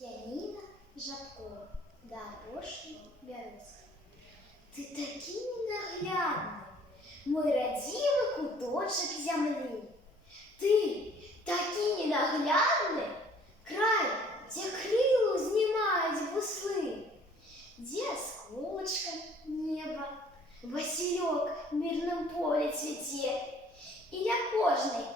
Яніна Жабкова, Дорожный Бярозка. Ты такі ненаглядны, мой радзімы куточак зямлі. Ты такі ненаглядны, край, дзе крылу знімаюць буслы, дзе асколачка неба, Васілёк в мирным поле цвіце, і ля кожнай